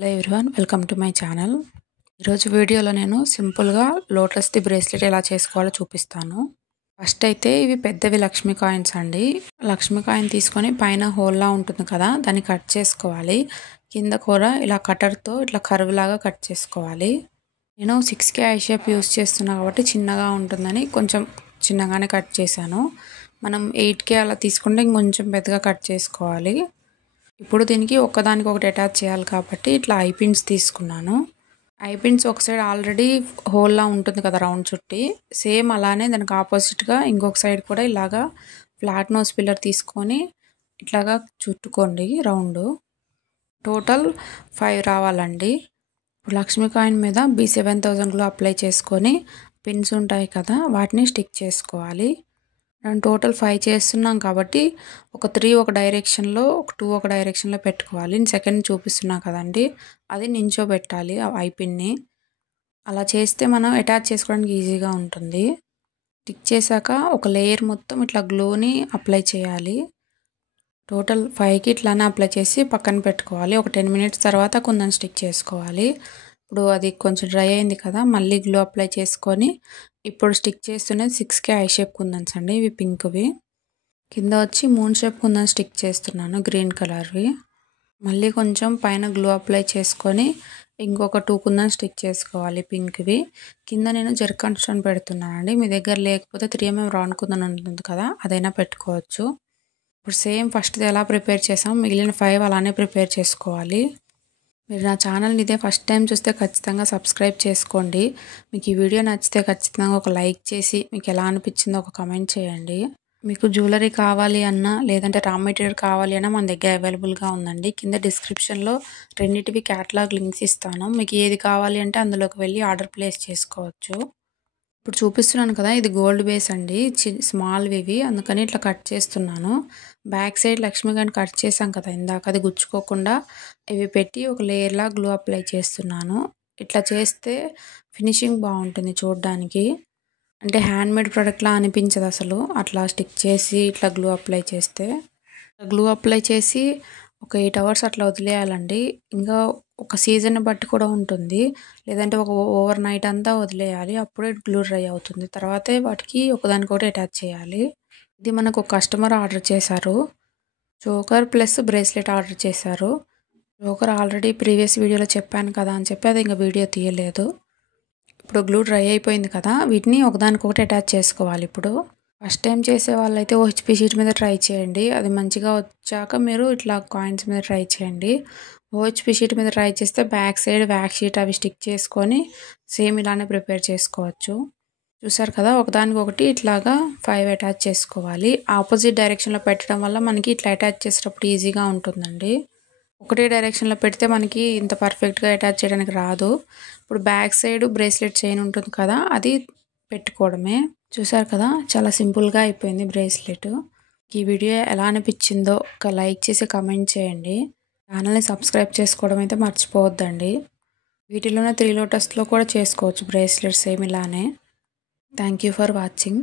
Hello everyone, welcome to my channel. ఈరోజు వీడియోలో నేను సింపుల్గా లోటస్ది బ్రేస్లెట్ ఎలా చేసుకోవాలో చూపిస్తాను. ఫస్ట్ అయితే ఇవి పెద్దవి లక్ష్మీ కాయిన్స్ అండి. లక్ష్మీ కాయిన్ తీసుకొని పైన హోల్లా ఉంటుంది కదా, దాన్ని కట్ చేసుకోవాలి. కింద కూడా ఇలా కటర్తో ఇట్లా కర్వ్ లాగా కట్ చేసుకోవాలి. నేను 6K ఐ షేప్ యూస్ చేస్తున్నా కాబట్టి చిన్నగా ఉంటుందని కొంచెం చిన్నగానే కట్ చేశాను. మనం 8K అలా తీసుకుంటే ఇంకొంచెం పెద్దగా కట్ చేసుకోవాలి. ఇప్పుడు దీనికి ఒకదానికి ఒకటి అటాచ్ చేయాలి కాబట్టి ఇట్లా ఐ పిన్స్ తీసుకున్నాను. ఐ పిన్స్ ఒక సైడ్ ఆల్రెడీ హోల్లా ఉంటుంది కదా రౌండ్ చుట్టి, సేమ్ అలానే దానికి ఆపోజిట్గా ఇంకొక సైడ్ కూడా ఇలాగా ఫ్లాట్ నోస్ పిల్లర్ తీసుకొని ఇట్లాగా చుట్టుకోండి రౌండ్. టోటల్ 5 రావాలండి. లక్ష్మీ కాయిన్ మీద B7000 గ్లూ అప్లై చేసుకొని పిన్స్ ఉంటాయి కదా వాటిని స్టిక్ చేసుకోవాలి. నేను టోటల్ 5 చేస్తున్నాం కాబట్టి ఒక 3 ఒక డైరెక్షన్లో, ఒక 2 ఒక డైరెక్షన్లో పెట్టుకోవాలి. నేను సెకండ్ చూపిస్తున్నా కదండి, అది నించోబెట్టాలి ఆ ఐపిన్ని. అలా చేస్తే మనం అటాచ్ చేసుకోవడానికి ఈజీగా ఉంటుంది. స్టిక్ చేశాక ఒక లేయర్ మొత్తం ఇట్లా గ్లూని అప్లై చేయాలి. టోటల్ 5కి ఇట్లానే అప్లై చేసి పక్కన పెట్టుకోవాలి. ఒక 10 మినిట్స్ తర్వాత కొంచెం స్టిక్ చేసుకోవాలి. ఇప్పుడు అది కొంచెం డ్రై అయింది కదా, మళ్ళీ గ్లూ అప్లై చేసుకొని ఇప్పుడు స్టిక్ చేస్తున్నది 6K ఐ షేప్ కుందన్స్ అండి. ఇవి పింక్వి. కింద వచ్చి మూన్ షేప్ కుందన్స్ స్టిక్ చేస్తున్నాను, గ్రీన్ కలర్వి. మళ్ళీ కొంచెం పైన గ్లూ అప్లై చేసుకొని ఇంకొక 2 కుందన్స్ స్టిక్ చేసుకోవాలి పింక్వి. కింద నేను జర్కన్ స్టోన్ పెడుతున్నానండి. మీ దగ్గర లేకపోతే 3mm రౌండ్ కుందన్ ఉంటుంది కదా, అదైనా పెట్టుకోవచ్చు. ఇప్పుడు సేమ్ ఫస్ట్ది ఎలా ప్రిపేర్ చేసాం మిగిలిన 5 అలానే ప్రిపేర్ చేసుకోవాలి. మీరు నా ఛానల్ని ఇదే ఫస్ట్ టైం చూస్తే ఖచ్చితంగా సబ్స్క్రైబ్ చేసుకోండి. మీకు ఈ వీడియో నచ్చితే ఖచ్చితంగా ఒక లైక్ చేసి మీకు ఎలా అనిపించిందో ఒక కమెంట్ చేయండి. మీకు జ్యువెలరీ కావాలి అన్నా లేదంటే రా మెటీరియల్ కావాలి అన్నా మన దగ్గర అవైలబుల్గా ఉందండి. కింద డిస్క్రిప్షన్లో రెండింటివి క్యాటలాగ్ లింక్స్ ఇస్తాను. మీకు ఏది కావాలి అంటే అందులోకి వెళ్ళి ఆర్డర్ ప్లేస్ చేసుకోవచ్చు. ఇప్పుడు చూపిస్తున్నాను కదా, ఇది గోల్డ్ బేస్ అండి, స్మాల్వి ఇవి, అందుకని ఇట్లా కట్ చేస్తున్నాను. Back side Lakshmi coin cut చేసాం కదా ఇందాక, అది గుచ్చుకోకుండా ఇవి పెట్టి ఒక లేయర్లా గ్లూ అప్లై చేస్తున్నాను. ఇట్లా చేస్తే ఫినిషింగ్ బాగుంటుంది చూడడానికి, అంటే హ్యాండ్మేడ్ ప్రోడక్ట్లా అనిపించదు అసలు. అట్లా స్టిక్ చేసి ఇట్లా గ్లూ అప్లై చేస్తే, గ్లూ అప్లై చేసి ఒక 8 hours అట్లా వదిలేయాలండి. ఇంకా ఒక సీజన్ బట్టి కూడా ఉంటుంది, లేదంటే ఒక ఓవర్ నైట్ అంతా వదిలేయాలి, అప్పుడే గ్లూ డ్రై అవుతుంది. తర్వాతే వాటికి ఒకదానికొకటి అటాచ్ చేయాలి. ఇది మనకు ఒక కస్టమర్ ఆర్డర్ చేశారు, చోకర్ ప్లస్ బ్రేస్లెట్ ఆర్డర్ చేశారు. చోకర్ ఆల్రెడీ ప్రీవియస్ వీడియోలో చెప్పాను కదా అని చెప్పి అది ఇంకా వీడియో తీయలేదు. ఇప్పుడు గ్లూ డ్రై అయిపోయింది కదా, వీటిని ఒకదానికొకటి అటాచ్ చేసుకోవాలి. ఇప్పుడు ఫస్ట్ టైం చేసే వాళ్ళైతే OHP షీట్ మీద ట్రై చేయండి, అది మంచిగా వచ్చాక మీరు ఇట్లా కాయిన్స్ మీద ట్రై చేయండి. OHP షీట్ మీద ట్రై చేస్తే బ్యాక్ సైడ్ వ్యాక్స్ షీట్ అవి స్టిక్ చేసుకొని సేమ్ ఇలానే ప్రిపేర్ చేసుకోవచ్చు. చూసారు కదా, ఒకదానికొకటి ఇట్లాగా 5 అటాచ్ చేసుకోవాలి. ఆపోజిట్ డైరెక్షన్లో పెట్టడం వల్ల మనకి ఇట్లా అటాచ్ చేసేటప్పుడు ఈజీగా ఉంటుందండి. ఒకటే డైరెక్షన్లో పెడితే మనకి ఇంత పర్ఫెక్ట్గా అటాచ్ చేయడానికి రాదు. ఇప్పుడు బ్యాక్ సైడ్ బ్రేస్లెట్ చైన్ ఉంటుంది కదా, అది పెట్టుకోవడమే. చూసారు కదా, చాలా సింపుల్గా అయిపోయింది బ్రేస్లెట్. ఈ వీడియో ఎలా అనిపించిందో ఒక లైక్ చేసి కమెంట్ చేయండి. ఛానల్ని సబ్స్క్రైబ్ చేసుకోవడం అయితే మర్చిపోవద్దండి. వీటిలోనే 3 లోటస్లో కూడా చేసుకోవచ్చు బ్రేస్లెట్స్ సేమ్ ఇలానే. Thank you for watching.